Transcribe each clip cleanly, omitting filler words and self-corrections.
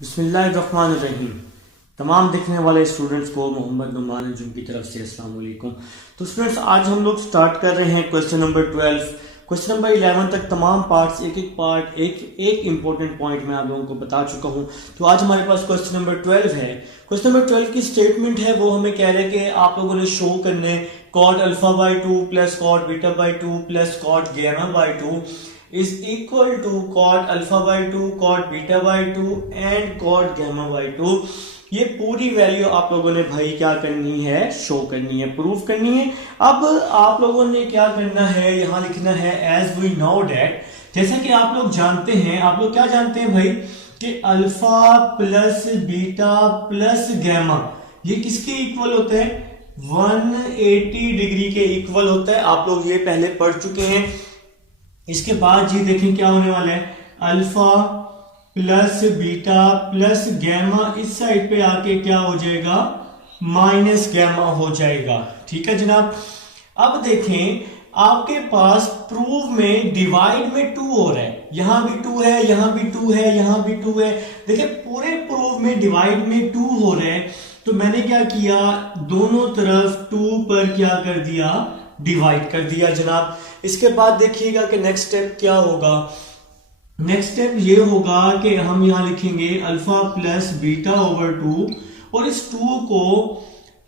बिस्मिल्लाहिर्रहमानिर्रहीम। तमाम देखने वाले स्टूडेंट्स को मोहम्मद नुमान अंजुम की तरफ से अस्सलाम वालेकुम। तो स्टूडेंट्स, आज हम लोग स्टार्ट कर रहे हैं क्वेश्चन नंबर 12। क्वेश्चन नंबर 11 तक तमाम पार्ट्स एक एक पार्ट एक इंपॉर्टेंट पॉइंट मैं आप लोगों को बता चुका हूं। तो आज हमारे पास क्वेश्चन नंबर 12 है। क्वेश्चन नंबर 12 की स्टेटमेंट है, वो हमें कह रहे हैं कि आप लोगों ने शो करने cot alpha by 2 plus cot beta by 2 plus cot gamma by 2 is equal to cot alpha by 2, cot beta by 2 and cot gamma by 2। ये पूरी वैल्यू आप लोगों ने भाई क्या करनी है, शो करनी है, प्रूव करनी है। अब आप लोगों ने क्या करना है, यहां लिखना है एज वी नो डेट, जैसा कि आप लोग जानते हैं। आप लोग क्या जानते हैं भाई कि alpha plus beta plus gamma ये किसके इक्वल होते हैं, 180 डिग्री के इक्वल होता है। आप लोग ये पहले पढ़ चुके हैं। इसके बाद जी देखें क्या होने वाला है, alpha plus beta plus gamma इस साइड पे आके क्या हो जाएगा, माइनस गैमा हो जाएगा। ठीक है जनाब। अब देखें आपके पास प्रूव में डिवाइड में 2 हो रहा है, यहां भी 2 है, यहां भी 2 है, यहां भी 2 है। देखिए पूरे प्रूव में डिवाइड में 2 हो रहे हैं, तो मैंने क्या किया, दोनों तरफ 2 पर क्या कर दिया, डिवाइड कर दिया जनाब। इसके बाद देखिएगा कि नेक्स्ट स्टेप क्या होगा। नेक्स्ट स्टेप ये होगा कि हम यहां लिखेंगे अल्फा प्लस बीटा ओवर 2 और इस 2 को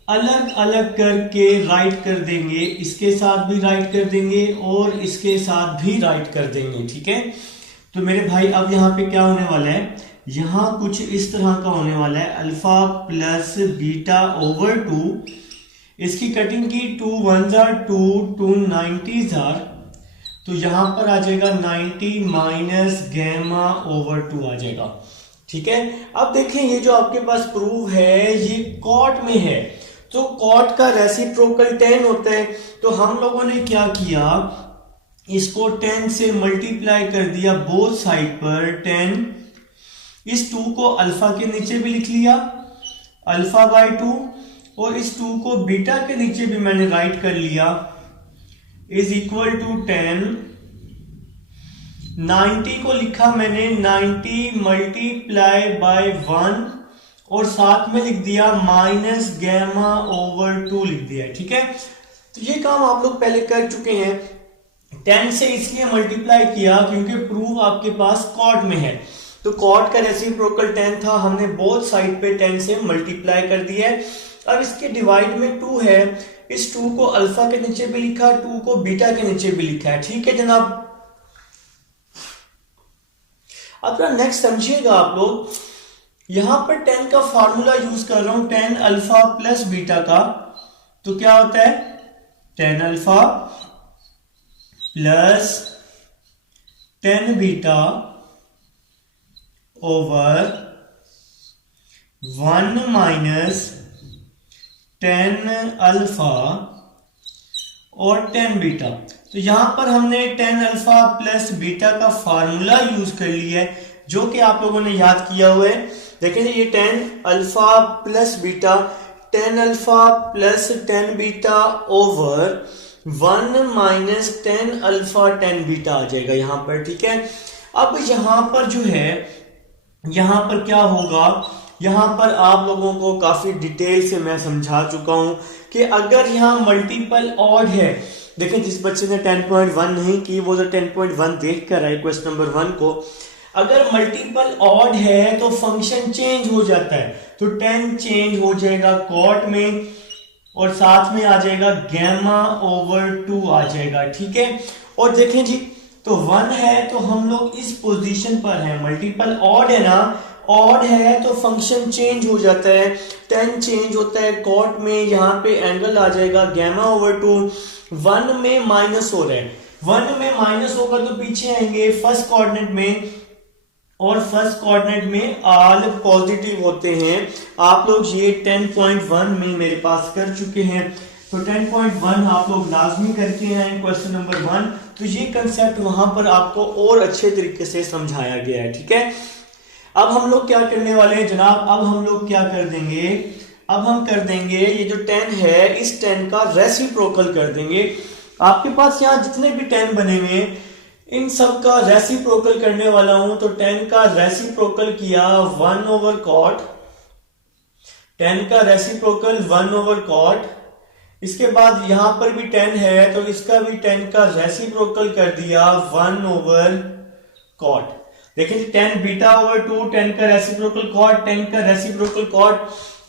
अलग अलग करके राइट कर देंगे, इसके साथ भी राइट कर देंगे और इसके साथ भी राइट कर देंगे। ठीक है। तो मेरे भाई अब यहां पे क्या होने वाला है, यहां कुछ इस तरह का होने वाला है, अल्फा प्लस बीटा ओवर 2, इसकी कटिंग की 2 1 जार 2 2 90 जार, तो यहां पर आ जाएगा 90 माइनस गैमा ओवर 2 आ जाएगा। ठीक है। अब देखें ये जो आपके पास प्रूफ है ये कॉट में है, तो कॉट का रेसिप्रोकल 10 होता है। तो हम लोगों ने क्या किया, इसको 10 से मल्टीप्लाई कर दिया बोथ साइड पर 10। इस 2 को अल्फा के नीचे भी लिख लिया अल्फा बाय 2 और इस 2 को बीटा के नीचे भी मैंने राइट कर लिया, इज इक्वल टू 10। 90 को लिखा मैंने 90 मल्टीप्लाई बाय 1 और साथ में लिख दिया माइनस गैमा ओवर 2 लिख दिया। ठीक है। तो ये काम आप लोग पहले कर चुके हैं। 10 से इसलिए मल्टीप्लाई किया क्योंकि प्रूफ आपके पास कॉट में है, तो कॉट का रेसिप्रोकल 10 था, हमने बोथ साइड पे 10 से मल्टीप्लाई कर दिया है। अब इसके डिवाइड में 2 है, इस 2 को अल्फा के नीचे भी लिखा, 2 को बीटा के नीचे भी लिखा है। ठीक है जनाब। अब नेक्स्ट समझिएगा आप लोग, यहां पर 10 का फार्मूला यूज कर रहा हूं, 10 अल्फा प्लस बीटा का, तो क्या होता है 10 alpha plus 10 beta over 1 minus 10 alpha और 10 बीटा। तो यहां पर हमने 10 अल्फा प्लस बीटा का फार्मूला यूज कर लिया है, जो कि आप लोगों ने याद किया हुआ है। देखें ये 10 alpha plus beta, 10 alpha plus 10 beta over 1 minus 10 alpha 10 beta आ जाएगा यहां पर। ठीक है। अब यहां पर जो है, यहां पर क्या होगा, यहां पर आप लोगों को काफी डिटेल से मैं समझा चुका हूं कि अगर यहां मल्टीपल ऑड है, देखें जिस बच्चे ने 10.1 नहीं की वो तो 10.1 देख कर आए क्वेश्चन नंबर 1 को। अगर मल्टीपल ऑड है तो फंक्शन चेंज हो जाता है, तो 10 चेंज हो जाएगा कॉट में और साथ में आ जाएगा गैमा ओवर 2 आ जाएगा। ठीक है। और देखें जी, तो 1 है तो हम लोग इस पोजीशन पर है, मल्टीपल ऑड है ना, ऑड है तो फंक्शन चेंज हो जाता है, 10 चेंज होता है कॉट में, यहां पे एंगल आ जाएगा गैमा ओवर 2। 1 में माइनस हो रहा है, 1 में माइनस होगा तो पीछे आएंगे फर्स्ट कोऑर्डिनेट में, और फर्स्ट कोऑर्डिनेट में ऑल पॉजिटिव होते हैं। आप लोग ये 10.1 में मेरे पास कर चुके हैं, तो 10.1 आप लोग लाजमी करके आए क्वेश्चन नंबर 1। तो ये कंसेप्ट वहां पर आपको और अच्छे तरीके से समझाया गया है। ठीक है। अब हम लोग क्या करने वाले हैं जनाब, अब हम लोग क्या कर देंगे, अब हम कर देंगे ये जो 10 है इस 10 का रेसिप्रोकल कर देंगे। आपके पास यहाँ जितने भी 10 बने हुए हैं इन सब का रेसिप्रोकल करने वाला हूं, तो 10 का रेसिप्रोकल किया 1/cot, 10 का रेसिप्रोकल 1/cot। इसके बाद यहां पर भी 10 है तो इसका भी 10 का रेसिप्रोकल कर दिया 1/cot। देखिए 10 β/2, 10 का रेसिप्रोकल cot, 10 का रेसिप्रोकल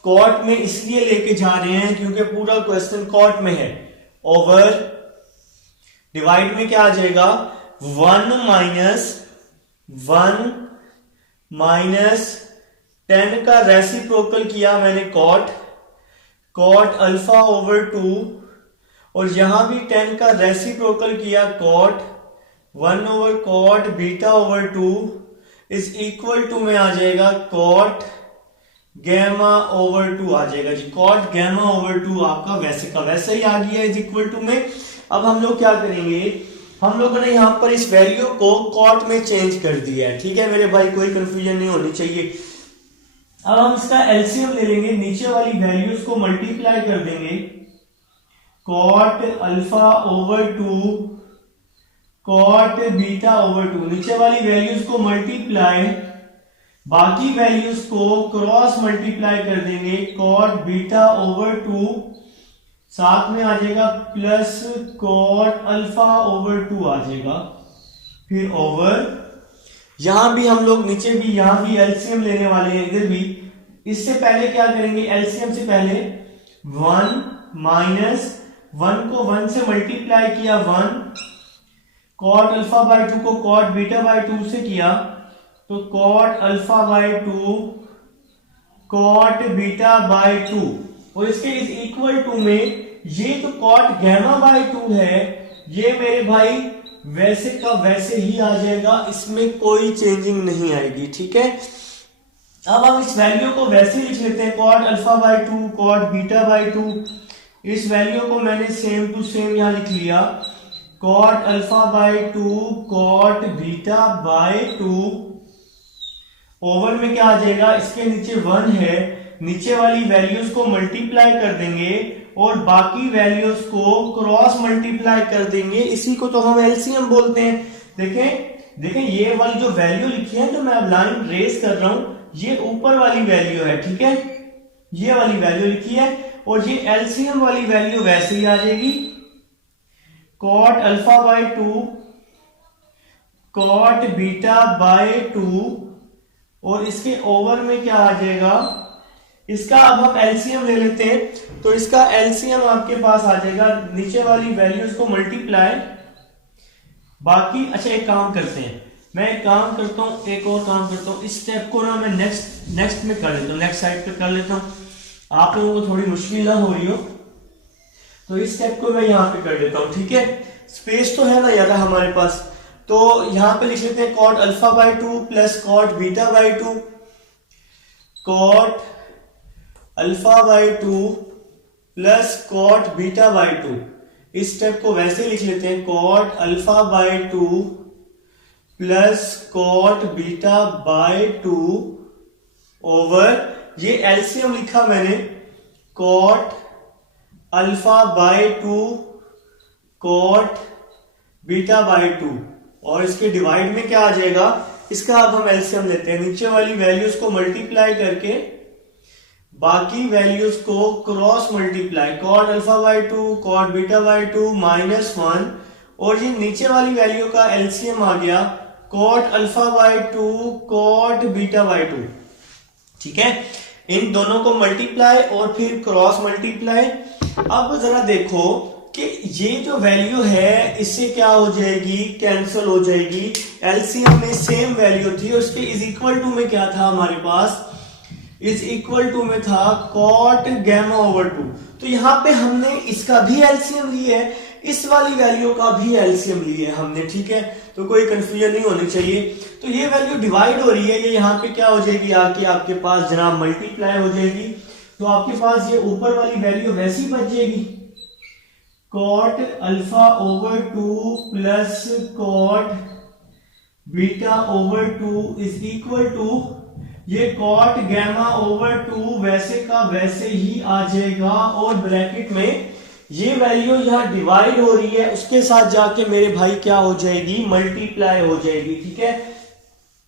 cot में इसलिए लेके जा रहे हैं क्योंकि पूरा क्वेश्चन cot में है। ओवर डिवाइड में क्या आ जाएगा 1 माइनस 10 का रेसिप्रोकल किया मैंने cot α/2, और यहां भी 10 का रेसिप्रोकल किया cot 1/cot β/2 is equal to में आ जाएगा cot γ/2 आ जाएगा जी। cot γ/2 आपका वैसे का वैसे ही आ गया इज इक्वल टू में। अब हम लोग क्या करेंगे, हम लोगों ने यहां पर इस वैल्यू को cot में चेंज कर दिया है, ठीक है मेरे भाई, कोई कंफ्यूजन नहीं होनी चाहिए। अब हम इसका एलसीएम ले लेंगे, नीचे वाली वैल्यूज को मल्टीप्लाई कर देंगे, cot α/2 cot β/2, नीचे वाली वैल्यूज को मल्टीप्लाई, बाकी वैल्यूज को क्रॉस मल्टीप्लाई कर देंगे, cot β/2 साथ में आ जाएगा प्लस cot α/2 आ जाएगा, फिर ओवर यहां भी हम लोग नीचे भी यहां भी एलसीएम लेने वाले हैं, इधर भी। इससे पहले क्या करेंगे, एलसीएम से पहले 1 माइनस 1 को 1 से मल्टीप्लाई किया 1, cot α/2 को cot β/2 से किया तो cot α/2 cot β/2, और इसके इज इक्वल टू में ये तो cot γ/2 है, ये मेरे भाई वैसे का वैसे ही आ जाएगा, इसमें कोई चेंजिंग नहीं आएगी, ठीक है। अब हम इस वैल्यू को वैसे ही लिख लेते हैं, cot α/2 cot β/2, इस वैल्यू को मैंने सेम टू सेम यहां लिख लिया, cot α/2 cot β/2 ओवर में क्या आ जाएगा, इसके नीचे 1 है, नीचे वाली वैल्यूज को मल्टीप्लाई कर देंगे और बाकी वैल्यूज को क्रॉस मल्टीप्लाई कर देंगे, इसी को तो हम एलसीएम बोलते हैं। देखें ये वाली जो वैल्यू लिखी है, जो मैं अब लाइन रेस कर रहा हूं, ये ऊपर वाली वैल्यू है, ठीक है, ये वाली वैल्यू लिखी है, और ये एलसीएम वाली वैल्यू वैसे ही आ जाएगी, cot α/2 cot β/2, और इसके ओवर में क्या आ जाएगा, इसका अब हम एलसीएम ले लेते हैं, तो इसका एलसीएम आपके पास आ जाएगा, नीचे वाली वैल्यूज को मल्टीप्लाई, बाकी अच्छा एक काम करते हैं, मैं एक काम करता हूं, एक और काम करता हूं, इस स्टेप को ना मैं नेक्स्ट में कर लेता हूं, नेक्स्ट साइड पे कर लेता हूं, आप लोगों को थोड़ी मुश्किल ना हो रही हो तो इस स्टेप को मैं यहां पे कर लेता हूं, ठीक है। स्पेस तो है ना ज्यादा हमारे पास, तो यहां पे लिख लेते हैं cot α/2 plus cot β/2, cot α/2 plus cot β/2, इस स्टेप को वैसे लिख लेते हैं, cot α/2 प्लस cot β/2 ओवर ये एलसीएम लिखा मैंने, cot α/2 cot β/2, और इसके डिवाइड में क्या आ जाएगा, इसका अब हम एलसीएम लेते हैं, नीचे वाली वैल्यूज को मल्टीप्लाई करके बाकी वैल्यूज को क्रॉस मल्टीप्लाई, cot α/2 cot β/2 -1, और ये नीचे वाली वैल्यू का एलसीएम आ गया cot α/2 cot β/2, ठीक है। इन दोनों को मल्टीप्लाई और फिर क्रॉस मल्टीप्लाई। अब जरा देखो कि ये जो वैल्यू है इससे क्या हो जाएगी, कैंसिल हो जाएगी, एलसीएम में सेम वैल्यू थी, उसके इज इक्वल टू में क्या था हमारे पास, इज इक्वल टू में था cot γ/2, तो यहां पे हमने इसका भी एलसीएम लिया है, इस वाली वैल्यू का भी एलसीएम लिया है हमने, ठीक है, तो कोई कंफ्यूजन नहीं होनी चाहिए। तो ये वैल्यू डिवाइड हो रही है, ये यहाँ पे क्या हो जाएगी, आके आपके पास जनाब मल्टीप्लाई हो जाएगी, तो आपके पास ये ऊपर वाली वैल्यू वैसी बच जाएगी, cot α/2 plus cot β/2 is equal to ये cot γ/2 वैसे का वैसे ही आ जाएगा, और ब्रैकेट में ये वैल्यू यहाँ डिवाइड हो रही है, उसके साथ जाके मेरे भाई क्या हो जाएगी, मल्टीप्लाई हो जाएगी। ठीक है,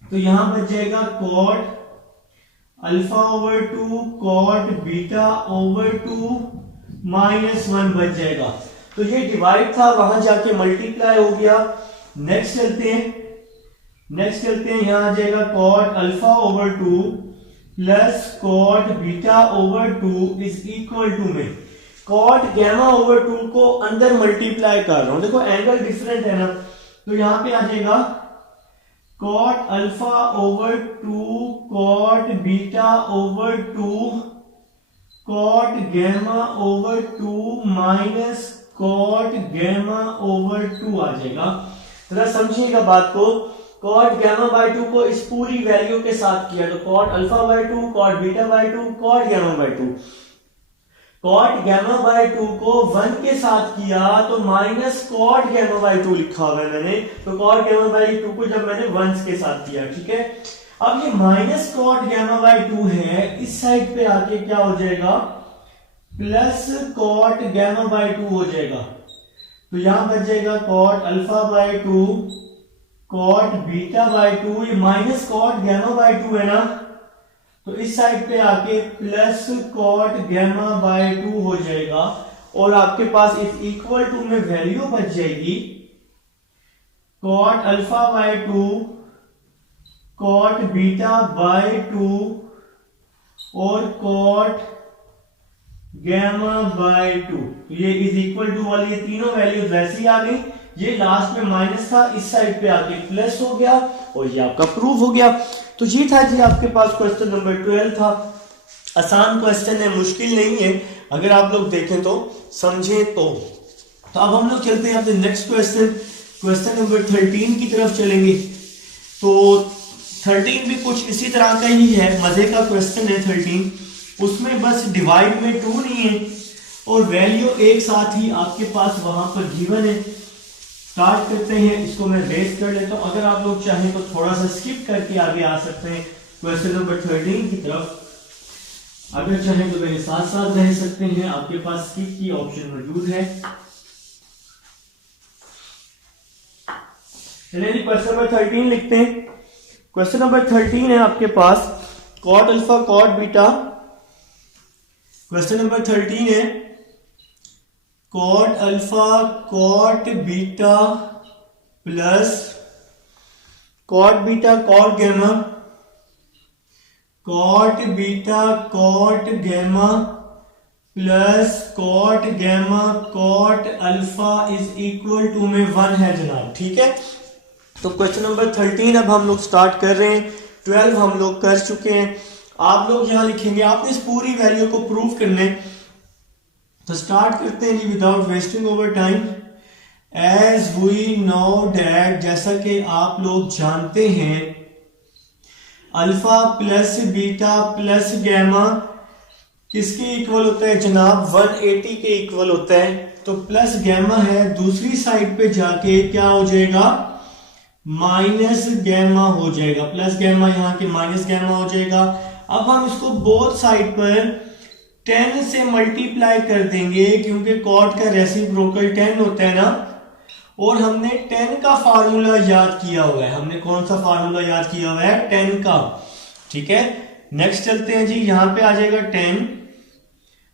तो यहां बच जाएगा cot alpha over 2 cot beta over 2 -1 बच जाएगा। तो ये डिवाइड था, वहां जाके मल्टीप्लाई हो गया। नेक्स्ट चलते हैं, यहां आ जाएगा cot alpha over 2 plus cot beta over 2 is equal to में कॉट गैमा ओवर 2 को अंदर मल्टीप्लाई कर रहा हूं। देखो एंगल डिफरेंट है ना, तो यहां पे आ जाएगा cot alpha over 2 cot beta over 2 cot gamma over 2 minus cot gamma over 2 आ जाएगा। जरा समझिएगा बात को, कॉट गैमा बाय 2 को इस पूरी वैल्यू के साथ किया तो cot alpha by 2 cot beta by 2 cot gamma by 2, cot gamma by 2 को 1 के साथ किया तो माइनस कॉट गैमा बाय 2 लिखा हुआ है मैंने, तो कॉट गैमा बाय 2 को जब मैंने 1 के साथ किया। ठीक है, अब ये माइनस कॉट गैमा बाय 2 है, इस साइड पे आके क्या हो जाएगा, प्लस कॉट गैमा बाय 2 हो जाएगा। तो यहां बच जाएगा cot alpha by 2 cot beta by 2, ये माइनस कॉट गैमा बाय 2 है ना, तो इस साइड पे आके प्लस कॉट गैमा बाय 2 हो जाएगा और आपके पास इस इक्वल टू में वैल्यू बच जाएगी cot alpha by 2 cot beta by 2 और कॉट गैमा बाय 2। ये इज इक्वल टू वाली ये तीनों वैल्यूज वैसी आ गई, ये लास्ट में माइनस था, इस साइड पे आके प्लस हो गया और ये आपका प्रूव हो गया। तो ये था जी आपके पास क्वेश्चन नंबर 12 था। आसान क्वेश्चन है, मुश्किल नहीं है, अगर आप लोग देखें तो समझें तो। अब हम लोग चलते हैं अपने नेक्स्ट क्वेश्चन नंबर 13 की तरफ चलेंगे। तो 13 भी कुछ इसी तरह का ही है, मजे का क्वेश्चन है 13, उसमें बस डिवाइड में 2 नहीं है और वैल्यू एक साथ ही आपके पास वहां पर गिवन है। स्टार्ट करते हैं, इसको मैं रेस कर लेता हूं, अगर आप लोग चाहें तो थोड़ा सा स्किप करके आगे आ सकते हैं क्वेश्चन नंबर 13 की तरफ, अगर चाहें तो मेरे साथ साथ रह सकते हैं, आपके पास स्किप की ऑप्शन मौजूद है। चलिए क्वेश्चन नंबर 13 लिखते हैं। क्वेश्चन नंबर 13 है आपके पास cot alpha cot beta. Question number 13 है cot alpha cot beta plus cot beta cot gamma, cot beta cot gamma plus cot gamma cot alpha is equal to में 1 है जनाब। ठीक है, तो क्वेश्चन नंबर 13 अब हम लोग स्टार्ट कर रहे हैं। 12 हम लोग कर चुके हैं, आप लोग यहां लिखेंगे, आपने इस पूरी वैल्यू को प्रूव करने। तो स्टार्ट करते हैं जी without wasting over time. As we know that, जैसा कि आप लोग जानते हैं, alpha plus beta plus gamma किसके इक्वल होता है जनाब, 180 के इक्वल होता है। तो प्लस गैमा है, दूसरी साइड पे जाके क्या हो जाएगा, माइनस गैमा हो जाएगा। प्लस गैमा यहाँ के माइनस गैमा हो जाएगा। अब हम इसको बोथ साइड पर 10 से मल्टीप्लाई कर देंगे, क्योंकि कॉट का रेसिप्रोकल 10 होता है ना, और हमने 10 का फार्मूला याद किया हुआ है। हमने कौन सा फार्मूला याद किया हुआ है, 10 का। ठीक है, नेक्स्ट चलते हैं जी, यहां पे आ जाएगा 10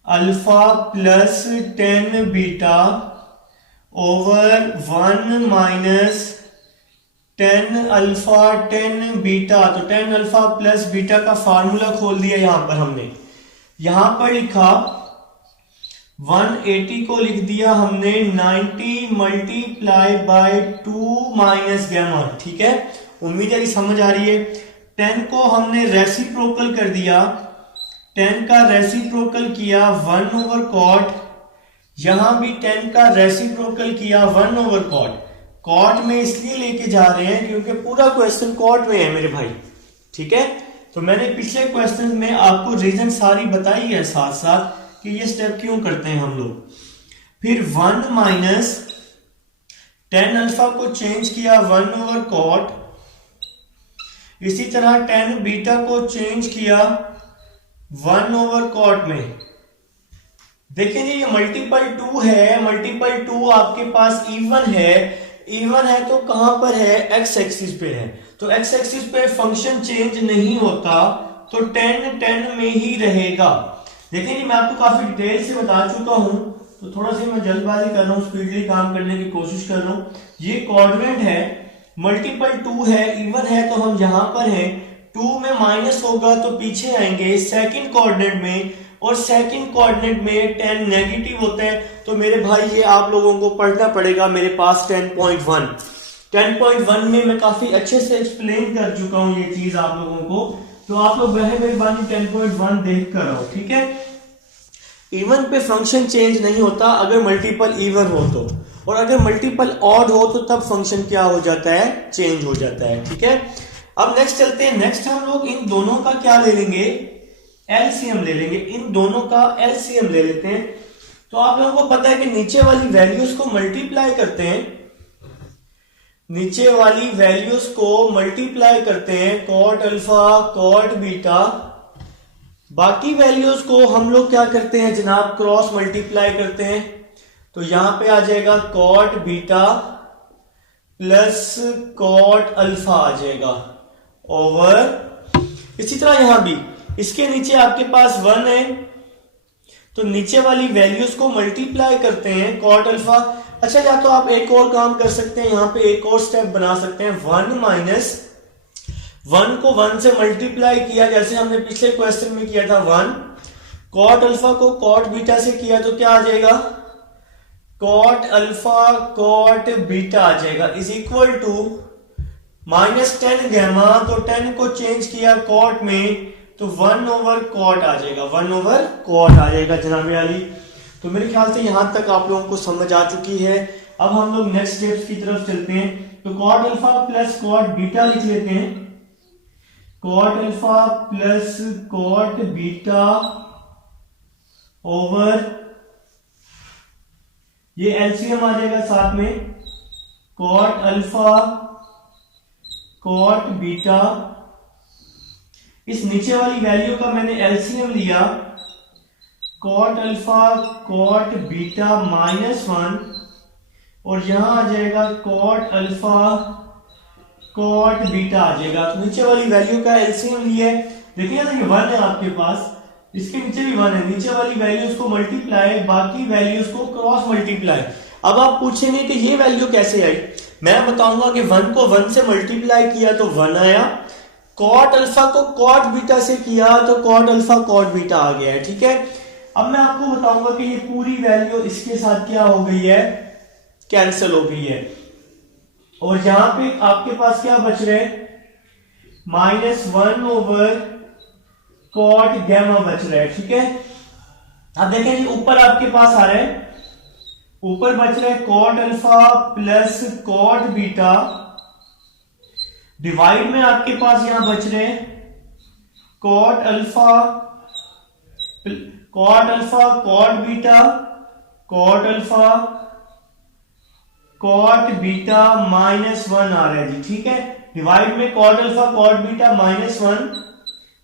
alpha plus 10 beta over 1 minus 10 alpha 10 beta. तो 10 अल्फा प्लस बीटा का फार्मूला खोल दिया यहां पर हमने, यहां पर लिखा 180 को लिख दिया हमने 90 मल्टीप्लाई बाय 2 माइनस गैमा। ठीक है, उम्मीद है कि समझ आ रही है। 10 को हमने रेसिप्रोकल कर दिया, 10 का रेसिप्रोकल किया 1 ओवर कॉट, यहां भी 10 का रेसिप्रोकल किया 1 ओवर कॉट। कॉट में इसलिए लेके जा रहे हैं क्योंकि पूरा क्वेश्चन कॉट में है मेरे भाई। ठीक है, तो मैंने पिछले क्वेश्चन में आपको रीजन सारी बताई है साथ साथ कि ये स्टेप क्यों करते हैं हम लोग। फिर 1 माइनस 10 अल्फा को चेंज किया 1 ओवर कॉट, इसी तरह 10 बीटा को चेंज किया 1 ओवर कॉट में। देखिए जी, ये मल्टीपल टू है, मल्टीपल टू आपके पास इवन है, इवन है तो कहां पर है, एक्स एक्सिस पे है, तो एक्स एक्सिस पे फंक्शन चेंज नहीं होता, तो 10 10 में ही रहेगा। देखिए जी, मैं आपको काफी डिटेल से बता चुका हूं, तो थोड़ा सा मैं जल्दबाजी कर रहा हूँ, स्पीडली काम करने की कोशिश कर रहा हूँ। ये कोऑर्डिनेट है, मल्टीपल टू है, इवन है तो हम यहां पर हैं, टू में माइनस होगा तो पीछे आएंगे सेकंड कोऑर्डिनेट में, और सेकंड कोऑर्डिनेट में 10 नेगेटिव होते हैं, तो मेरे भाई ये आप लोगों को पढ़ना पड़ेगा। मेरे पास 10.1 में मैं काफी अच्छे से एक्सप्लेन कर चुका हूं ये चीज आप लोगों को, तो आप लोग वह मेहरबानी 10.1 देख कर आओ, ठीक है। इवन पे फंक्शन चेंज नहीं होता अगर मल्टीपल इवन हो तो, और अगर मल्टीपल ऑड हो तो तब फंक्शन क्या हो जाता है, चेंज हो जाता है, ठीक है। अब नेक्स्ट चलते हैं, नेक्स्ट हम लोग इन दोनों का क्या ले लेंगे, एलसीएम ले लेंगे, इन दोनों का एलसीएम ले लेते हैं। तो आप लोगों को पता है कि नीचे वाली वैल्यूज को मल्टीप्लाई करते हैं, नीचे वाली वैल्यूज को मल्टीप्लाई करते हैं, कॉट अल्फा कॉट बीटा, बाकी वैल्यूज को हम लोग क्या करते हैं जनाब, क्रॉस मल्टीप्लाई करते हैं। तो यहां पे आ जाएगा cot beta plus cot alpha आ जाएगा ओवर, इसी तरह यहां भी इसके नीचे आपके पास 1 है, तो नीचे वाली वैल्यूज को मल्टीप्लाई करते हैं कॉट अल्फा। अच्छा, या तो आप एक और काम कर सकते हैं, यहां पे एक और स्टेप बना सकते हैं, 1 माइनस 1 को 1 से मल्टीप्लाई किया, जैसे हमने पिछले क्वेश्चन में किया था 1, कॉट अल्फा को कॉट बीटा से किया तो क्या आ जाएगा, कॉट अल्फा कॉट बीटा आ जाएगा, इज इक्वल टू -10 गैमा, तो 10 को चेंज किया कॉट में तो 1 ओवर कॉट आ जाएगा, 1 ओवर कॉट आ जाएगा जनाबे अली। तो मेरे ख्याल से यहां तक आप लोगों को समझ आ चुकी है। अब हम लोग नेक्स्ट स्टेप्स की तरफ चलते हैं, तो cot alpha plus cot beta लिख लेते हैं, cot alpha plus cot beta over, ये एलसीएम आ जाएगा साथ में, कॉट अल्फा कॉट बीटा, इस नीचे वाली वैल्यू का मैंने एलसीएम लिया, कॉट अल्फा कॉट बीटा -1, और यहां आ जाएगा कॉट अल्फा कॉट बीटा आ जाएगा। तो नीचे वाली वैल्यू का एलसीएम लिए, देखिए 1 है आपके पास, इसके नीचे भी 1 है, नीचे वाली वैल्यूज को मल्टीप्लाई, बाकी वैल्यूज को क्रॉस मल्टीप्लाई। अब आप पूछेंगे कि ये वैल्यू कैसे आई, मैं बताऊंगा कि 1 को 1 से मल्टीप्लाई किया तो 1 आया, कॉट अल्फा को कॉट बीटा से किया तो कॉट अल्फा कॉट बीटा आ गया है, ठीक है। अब मैं आपको बताऊंगा कि ये पूरी वैल्यू इसके साथ क्या हो गई है, कैंसिल हो गई है, और यहां पे आपके पास क्या बच रहे हैं, -1 ओवर कॉट गैमा बच रहा है, ठीक है। अब देखें जी, ऊपर आपके पास आ रहा है, ऊपर बच रहा है cot alpha plus cot beta, divide में आपके पास यहां बच रहे हैं cot alpha cot beta, cot alpha cot beta -1 आ रहा है जी, ठीक है। डिवाइड में cot alpha cot beta -1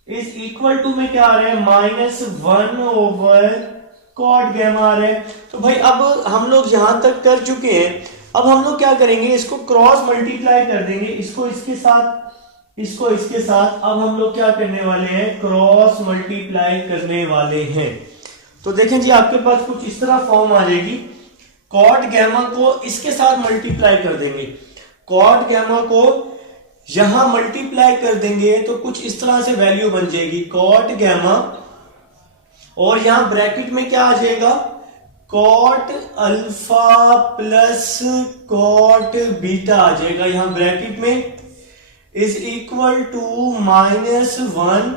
is equal to में क्या आ रहा है, -1 ओवर कॉट गैमा आ रहा है। तो भाई अब हम लोग यहां तक कर चुके हैं, अब हम लोग क्या करेंगे, इसको क्रॉस मल्टीप्लाई कर देंगे, इसको इसके साथ, इसको इसके साथ। अब हम लोग क्या करने वाले हैं, क्रॉस मल्टीप्लाई करने वाले हैं। तो देखें जी, आपके पास कुछ इस तरह फॉर्म आ जाएगी, कॉट गैमा को इसके साथ मल्टीप्लाई कर देंगे, कॉट गैमा को यहां मल्टीप्लाई कर देंगे तो कुछ इस तरह से वैल्यू बन जाएगी, कॉट गैमा, और यहां ब्रैकेट में क्या आ जाएगा, cot alpha plus cot beta आ जाएगा यहां ब्रैकेट में, इज इक्वल टू -1,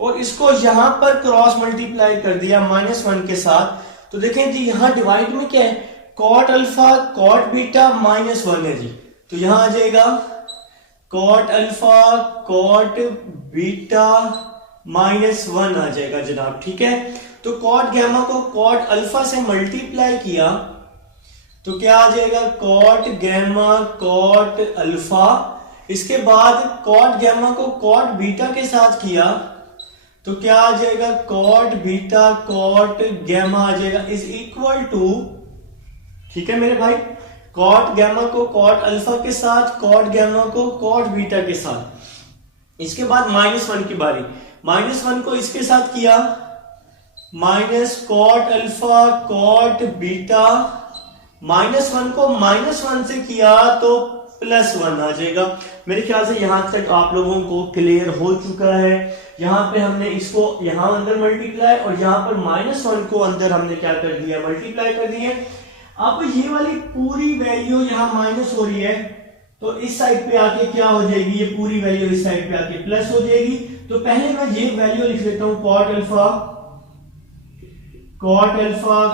और इसको यहां पर क्रॉस मल्टीप्लाई कर दिया -1 के साथ। तो देखें जी, यहां डिवाइड में क्या है, कॉट अल्फा कॉट बीटा -1 है जी, तो यहां आ जाएगा कॉट अल्फा कॉट बीटा -1 आ जाएगा जनाब, ठीक है। तो कॉट गैमा को कॉट अल्फा से मल्टीप्लाई किया तो क्या आ जाएगा, कॉट गैमा कॉट अल्फा, इसके बाद कॉट गैमा को कॉट बीटा के साथ किया तो क्या आ जाएगा, कॉट बीटा कॉट गैमा आ जाएगा इज इक्वल टू, ठीक है मेरे भाई, कॉट गैमा को कॉट अल्फा के साथ, कॉट गैमा को कॉट बीटा के साथ। इसके बाद -1 की बारी, -1 को इसके साथ किया, minus cot alpha cot beta, -1 को -1 से किया तो +1 आ जाएगा। मेरे ख्याल से यहां तक आप लोगों को क्लियर हो चुका है। यहां पे हमने इसको यहां अंदर मल्टीप्लाई और यहां पर -1 को अंदर हमने क्या कर दिया, मल्टीप्लाई कर दिया। अब ये वाली पूरी वैल्यू यहां माइनस हो रही है तो इस साइड पे आके क्या हो जाएगी, ये पूरी वैल्यू इस साइड पे आके प्लस हो जाएगी। तो पहले मैं ये वैल्यू लिख लेता हूं, कॉट अल्फा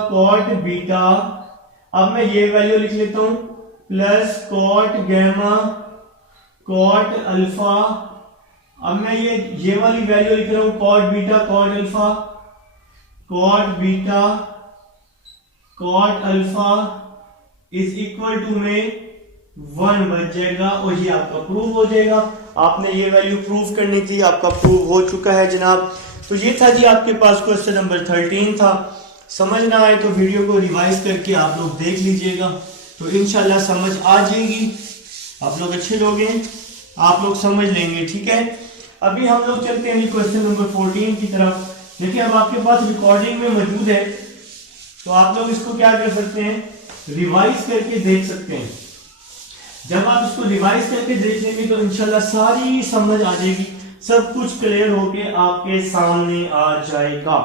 कॉट बीटा। अब मैं ये वैल्यू लिख लेता हूं plus cot gamma cot alpha. अब मैं ये वाली वैल्यू लिख रहा हूं cot beta cot alpha, cot beta cot alpha is equal to में 1 बच जाएगा और ये आपका प्रूव हो जाएगा। आपने ये वैल्यू प्रूव करनी थी, आपका प्रूव हो चुका है जनाब। तो ये था जी आपके पास क्वेश्चन नंबर 13 था। समझ ना आए तो वीडियो को रिवाइज करके आप लोग देख लीजिएगा, तो इंशाल्लाह समझ आ जाएगी। आप लोग अच्छे लोग हैं, आप लोग समझ लेंगे, ठीक है। अभी हम लोग चलते हैं क्वेश्चन नंबर 14 की तरफ। देखिए अब आपके पास रिकॉर्डिंग में मौजूद है तो आप लोग इसको क्या कर सकते हैं, रिवाइज करके देख सकते हैं। जब आप इसको रिवाइज करके देख लेंगे तो इंशाल्लाह सारी समझ आ जाएगी, सब कुछ क्लियर होके आपके सामने आ जाएगा।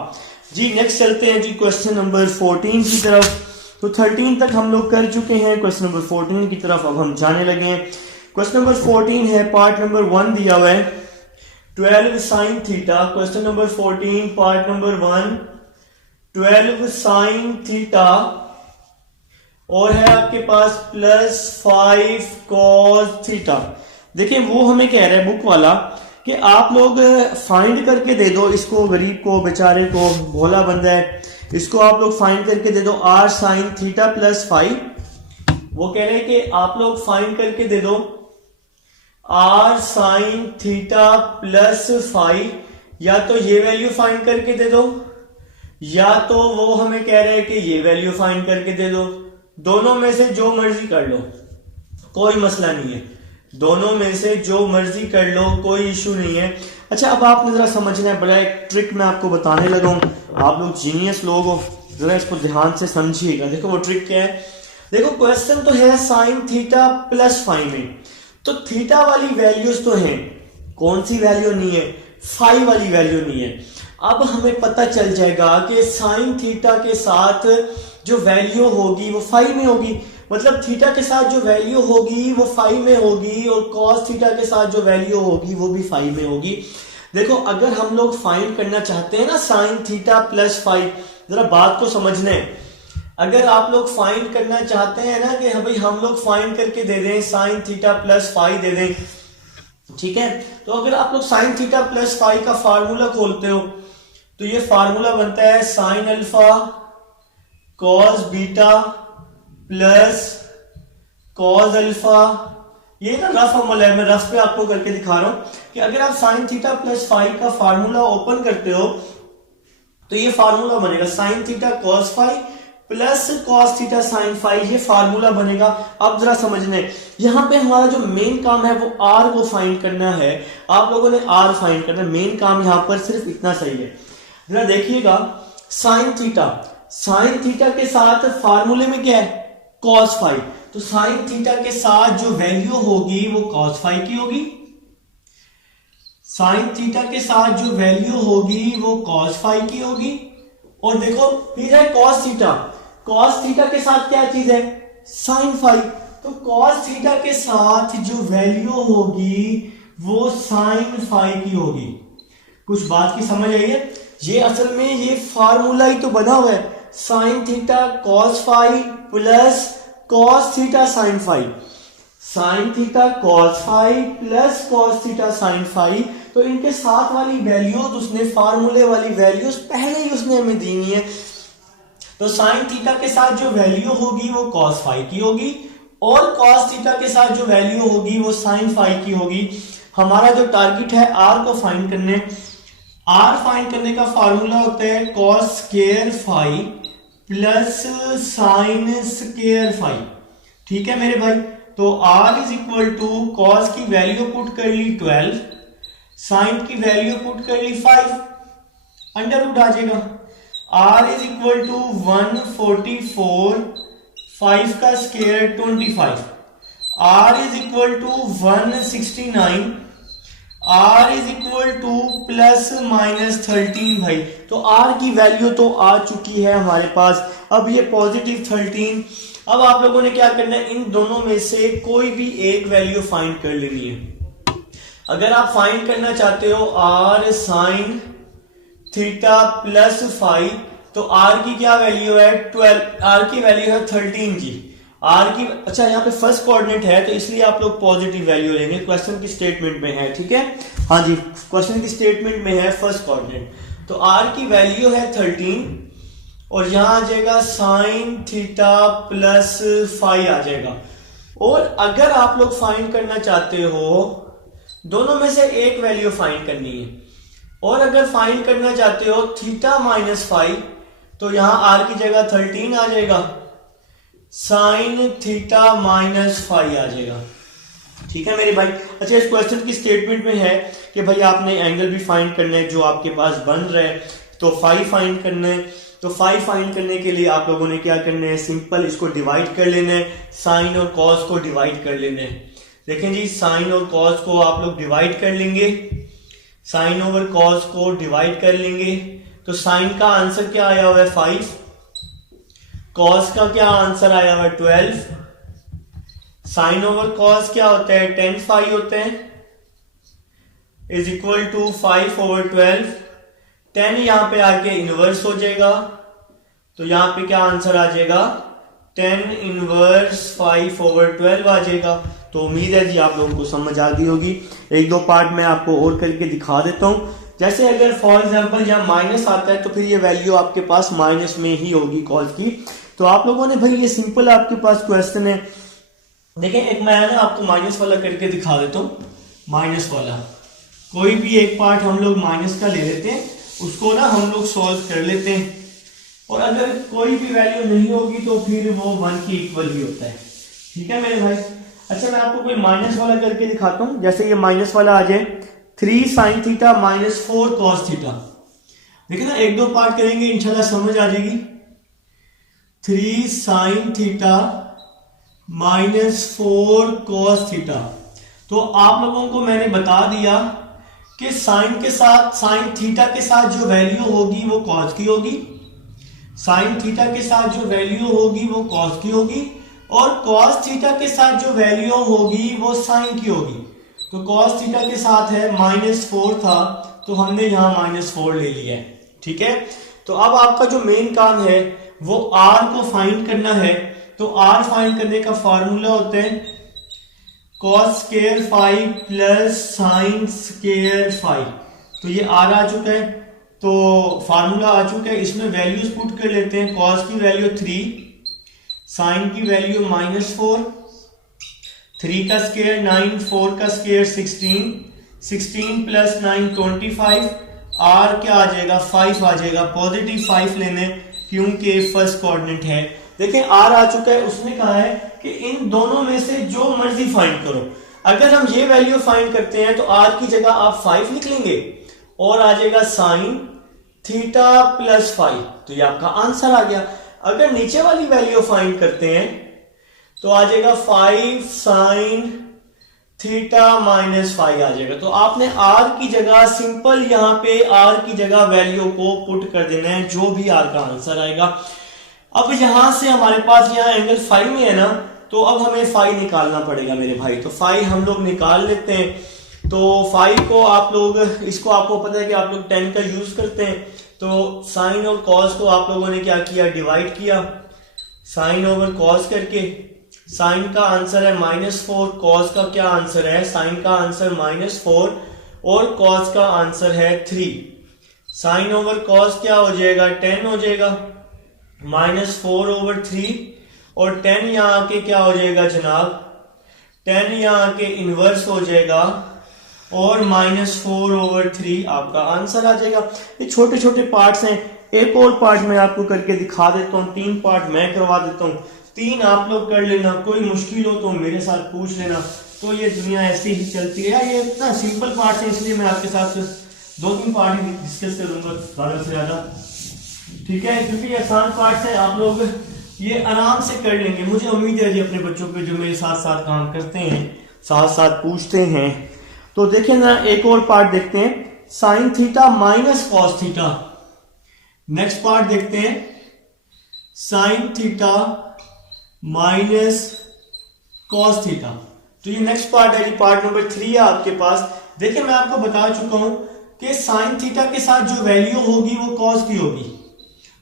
जी नेक्स्ट चलते हैं जी क्वेश्चन नंबर 14 की तरफ। तो 13 तक हम लोग कर चुके हैं, क्वेश्चन नंबर 14 की तरफ अब हम जाने लगे हैं। क्वेश्चन नंबर 14 है, पार्ट नंबर 1 दिया हुआ है 12 sin theta. Question number 14 part number 1 12 sin theta और है आपके पास +5 cos थीटा। देखिए वो हमें कह रहा है बुक वाला कि आप लोग फाइंड करके दे दो इसको, गरीब को, बेचारे को, भोला बंदा है, इसको आप लोग फाइंड करके दे दो r sin थीटा +5। वो कह रहे हैं कि आप लोग फाइंड करके दे दो r sin थीटा +5, या तो ये वैल्यू फाइंड करके दे दो या तो वो हमें कह रहे हैं कि ये वैल्यू फाइंड करके दे दो। दोनों में से जो मर्जी कर लो, कोई मसला नहीं है, दोनों में से जो मर्जी कर लो, कोई इशू नहीं है। अच्छा अब आपने जरा समझना है, बड़ा एक ट्रिक मैं आपको बताने लगा हूं, आप लोग जीनियस लोग हो, जरा इसको ध्यान से समझिएगा। देखो वो ट्रिक क्या है, देखो क्वेश्चन तो है sin थीटा +5 में, तो थीटा वाली वैल्यूज तो हैं, कौन सी वैल्यू नहीं है, फाई वाली वैल्यू नहीं है। अब हमें पता चल जाएगा कि sin थीटा के साथ जो वैल्यू होगी वो फाई में होगी, मतलब थीटा के साथ जो वैल्यू होगी वो फाई में होगी और cos थीटा के साथ जो वैल्यू होगी वो भी फाई में होगी। देखो अगर हम लोग फाइंड करना चाहते हैं ना sin थीटा +5, जरा बात को समझना है। अगर आप लोग फाइंड करना चाहते हैं ना कि भाई हम लोग फाइंड करके दे दें sin थीटा +5 दे दें, ठीक है, तो अगर आप लोग sin थीटा +5 का फार्मूला खोलते हो तो ये फार्मूला बनता है sin alpha cos beta plus cos alpha. ये ना रफ अमल है, मैं रफ पे आपको करके दिखा रहा हूं कि अगर आप sin थीटा +5 का फार्मूला ओपन करते हो तो ये फार्मूला बनेगा sin theta cos 5 plus cos theta sin 5, ये फार्मूला बनेगा। अब जरा समझने, यहां पे हमारा जो मेन काम है वो r को फाइंड करना है, आप लोगों ने r फाइंड करना है, मेन काम यहां पर सिर्फ इतना सही है। जरा देखिएगा sin थीटा के साथ फार्मूले में क्या है cos 5, तो sin थीटा के साथ जो वैल्यू होगी वो cos 5 की होगी, sin थीटा के साथ जो वैल्यू होगी वो cos 5 की होगी। और देखो फिर है cos थीटा के साथ क्या चीज है sin 5, तो cos थीटा के साथ जो वैल्यू होगी वो sin 5 की होगी। कुछ बात की समझ आई है, ये असल में ये फार्मूला ही तो बना हुआ है sin theta cos 5 plus cos theta sin 5, sin theta cos 5 plus cos theta sin 5। तो इनके साथ वाली वैल्यूज उसने फार्मूले वाली वैल्यूज पहले ही उसने हमें दी है, तो sin थीटा के साथ जो वैल्यू होगी वो cos 5 की होगी और cos थीटा के साथ जो वैल्यू होगी वो sin 5 की होगी। हमारा जो टारगेट है r को फाइंड करने, आर फाइंड करने का फार्मूला होता है cos square phi plus sine square phi. ठीक है मेरे भाई, तो R is equal to cos की वैल्यू पुट कर ली 12, साइन की वैल्यू पुट कर ली 5, अंडर रूट आ जाएगा। R इज इक्वल टू 144, 5 का square 25, R is equal to 169, R is equal to plus minus 13 भाई। तो R की वैल्यू तो आ चुकी है हमारे पास, अब ये पॉजिटिव 13। अब आप लोगों ने क्या करना है, इन दोनों में से कोई भी एक वैल्यू फाइंड कर लेनी है। अगर आप फाइंड करना चाहते हो R साइन थीटा प्लस 5, तो R की क्या वैल्यू है 12, R की वैल्यू है 13 जी। R की, अच्छा यहाँ पे फर्स्ट कोऑर्डिनेट है तो इसलिए आप लोग पॉजिटिव वैल्यू लेंगे, क्वेश्चन की स्टेटमेंट में है। ठीक है, हाँ जी, क्वेश्चन की स्टेटमेंट में है फर्स्ट कोऑर्डिनेट, तो R की वैल्यू है 13 और यहां आ जाएगा साइन थीटा प्लस 5 आ जाएगा। और अगर आप लोग फाइंड करना चाहते हो, दोनों में से एक वैल्यू फाइंड करनी है, और अगर फाइंड करना चाहते हो थीटा माइनस 5, तो यहां R की जगह 13 आ जाएगा, साइन थीटा माइनस 5 आ जाएगा। ठीक है मेरे भाई। अच्छा, इस क्वेश्चन की स्टेटमेंट में है कि भाई आपने एंगल भी फाइंड करना है जो आपके पास बन रहा है, तो 5 फाइंड करना है। तो 5 फाइंड करने के लिए आप लोगों ने क्या करना है, सिंपल इसको डिवाइड कर लेना है, साइन और कॉस को डिवाइड कर लेना है। देखें जी, साइन और कॉस को आप लोग डिवाइड कर लेंगे, साइन ओवर कॉस को डिवाइड कर लेंगे, तो साइन का आंसर क्या आया हुआ है 5, कॉस का क्या आंसर आया हुआ है 12, साइन ओवर कॉस क्या होता है 10 फाई होते हैं, इज इक्वल टू 5 ओवर 12। 10 यहां पे आके इनवर्स हो जाएगा, तो यहां पे क्या आंसर आ जाएगा 10 इनवर्स 5 ओवर 12 आ जाएगा। तो उम्मीद है जी आप लोगों को समझ आ गई होगी। एक दो पार्ट मैं आपको और करके दिखा देता हूं। जैसे अगर फॉर एग्जांपल यहाँ माइनस आता है तो फिर ये वैल्यू आपके पास माइनस में ही होगी कॉस की। तो आप लोगों ने भाई ये सिंपल आपके पास क्वेश्चन है, देखें एक मैं ना आपको माइनस वाला करके दिखा देता हूँ। माइनस वाला कोई भी एक पार्ट हम लोग माइनस का ले लेते हैं, उसको ना हम लोग सॉल्व कर लेते हैं, और अगर कोई भी वैल्यू नहीं होगी तो फिर वो 1 के इक्वल ही होता है। ठीक है मेरे भाई। अच्छा, मैं आपको कोई माइनस वाला करके दिखाता हूँ। जैसे ये माइनस वाला आ जाए 3 sine theta minus 4 cos theta. देखिए ना, एक दो पार्ट करेंगे इंशाल्लाह समझ आ जाएगी। 3 sine theta minus 4 cos theta. तो आप लोगों को मैंने बता दिया कि साइन के साथ, साइन थीटा के साथ जो वैल्यू होगी वो कॉस की होगी, साइन थीटा के साथ जो वैल्यू होगी वो कॉस की होगी, और कॉस थीटा के साथ जो वैल्यू होगी वो साइन की होगी। तो कॉस थीटा के साथ है -4 था, तो हमने यहां -4 ले लिया है। ठीक है, तो अब आपका जो मेन काम है वो आर को फाइंड करना है। तो आर फाइंड करने का फॉर्मूला होता है cos square 5 plus sine square 5। तो ये आर आ चुका है, तो फार्मूला आ चुका है, इसमें वैल्यूज पुट कर लेते हैं। कॉस की वैल्यू 3, साइन की वैल्यू -4, 3 का स्क्वायर 9, 4 का स्क्वायर 16, 16 प्लस 9 25, आर क्या आ जाएगा 5 आ जाएगा। पॉजिटिव 5 लेने क्योंकि फर्स्ट कोऑर्डिनेट है। देखें आर आ चुका है, उसने कहा है कि इन दोनों में से जो मर्जी फाइंड करो। अगर हम ये वैल्यू फाइंड करते हैं तो आर की जगह आप 5 लिख लेंगे और आ जाएगा साइन थीटा प्लस 5, तो ये आपका आंसर आ गया। अगर नीचे वाली वैल्यू फाइंड करते हैं तो आ जाएगा 5 साइन थीटा माइनस 5 आ जाएगा। तो आपने आर की जगह सिंपल यहां पे आर की जगह वैल्यू को पुट कर देना है, जो भी आर का आंसर आएगा। अब यहां से हमारे पास यहाँ एंगल 5 में है ना, तो अब हमें 5 निकालना पड़ेगा मेरे भाई। तो 5 हम लोग निकाल लेते हैं। तो 5 को आप लोग, इसको आपको पता है कि आप लोग 10 का यूज करते हैं, तो साइन और कॉस को आप लोगों ने क्या किया, डिवाइड किया साइन ओवर कॉस करके। साइन का आंसर है -4, कॉस का क्या आंसर है, साइन का आंसर -4 और कॉस का आंसर है 3। साइन ओवर कॉस क्या हो जाएगा 10 हो जाएगा, -4 ओवर 3, और 10 यहां के क्या हो जाएगा जनाब, 10 यहां के इनवर्स हो जाएगा और -4/3 आपका आंसर आ जाएगा। ये छोटे छोटे पार्ट्स हैं। एक और पार्ट मैं आपको करके दिखा देता हूँ, 3 पार्ट मैं करवा देता हूँ, 3 आप लोग कर लेना। कोई मुश्किल हो तो मेरे साथ पूछ लेना। तो ये दुनिया ऐसे ही चलती है। ये इतना सिंपल पार्ट है, इसलिए मैं आपके साथ 2-3 पार्ट ही डिस्कस करूंगा ज्यादा से ज्यादा, ठीक है, क्योंकि ये आसान पार्ट है, आप लोग ये आराम से कर लेंगे। मुझे उम्मीद है जी अपने बच्चों पे जो मेरे साथ साथ काम करते हैं, साथ साथ पूछते हैं। तो देखिए ना, एक और पार्ट देखते हैं, sine theta minus cos theta. Next part देखते हैं, sine theta minus cos theta. तो ये नेक्स्ट पार्ट है जी, पार्ट नंबर 3 है आपके पास। देखिए मैं आपको बता चुका हूं कि साइन थीटा के साथ जो वैल्यू होगी वो कॉस की होगी।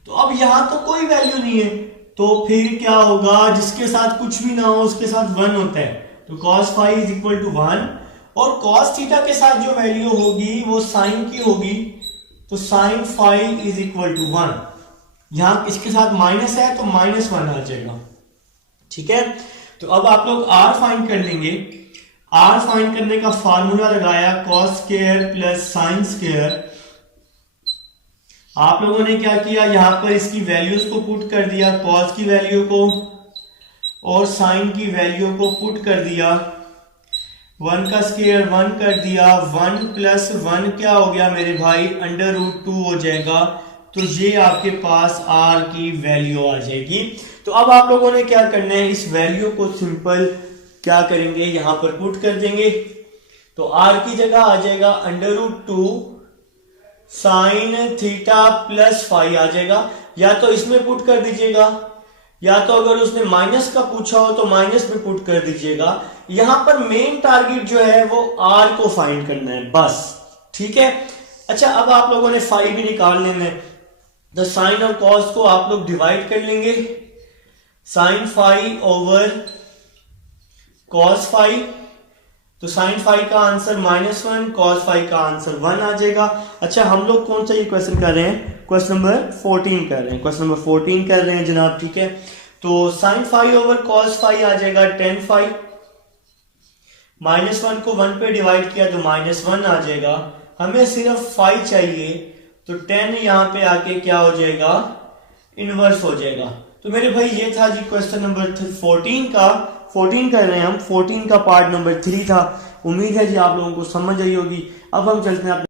तो अब यहां तो कोई वैल्यू नहीं है, तो फिर क्या होगा, जिसके साथ कुछ भी ना हो उसके साथ 1 होता है। तो cos phi is equal to 1, और cos थीटा के साथ जो वैल्यू होगी वो साइन की होगी, तो sine phi is equal to 1। यहां इसके साथ माइनस है तो -1 आ जाएगा, ठीक है। तो अब आप लोग r फाइंड कर लेंगे। r फाइंड करने का फार्मूला लगाया, cos square plus sine square. आप लोगों ने क्या किया, यहां पर इसकी वैल्यूज को पुट कर दिया, cos की वैल्यू को और साइन की वैल्यू को पुट कर दिया। 1 का स्क्वायर 1 कर दिया, 1 प्लस 1 क्या हो गया मेरे भाई, √2 हो जाएगा। तो ये आपके पास r की वैल्यू आ जाएगी। तो अब आप लोगों ने क्या करना है, इस वैल्यू को सिंपल क्या करेंगे, यहां पर पुट कर देंगे। तो r की जगह आ जाएगा √2 साइन थीटा प्लस फाई आ जाएगा। या तो इसमें पुट कर दीजिएगा, या तो अगर उसने माइनस का पूछा हो तो माइनस में पुट कर दीजिएगा। यहां पर मेन टारगेट जो है वो r को फाइंड करना है बस, ठीक है। अच्छा, अब आप लोगों ने फाई भी निकाल लेना है। तो साइन और कॉस को आप लोग डिवाइड कर लेंगे, sine phi over cos phi. तो साइन फाई का आंसर -1, कॉस फाई का आंसर 1 आ जाएगा। अच्छा, हम लोग कौन सा ये क्वेश्चन कर रहे हैं, क्वेश्चन नंबर 14 कर रहे हैं, क्वेश्चन नंबर 14 कर रहे हैं जनाब, ठीक है। तो sine phi over cos phi आ जाएगा 10 फाई, -1 को 1 पे डिवाइड किया तो -1 आ जाएगा। हमें सिर्फ फाई चाहिए, तो 10 यहां पे आके क्या हो जाएगा, इनवर्स हो जाएगा। तो मेरे भाई ये था जी क्वेश्चन नंबर 14 का, 14 कर रहे हैं हम, 14 का पार्ट नंबर 3 था। उम्मीद है जी आप लोगों को समझ आई होगी। अब हम चलते हैं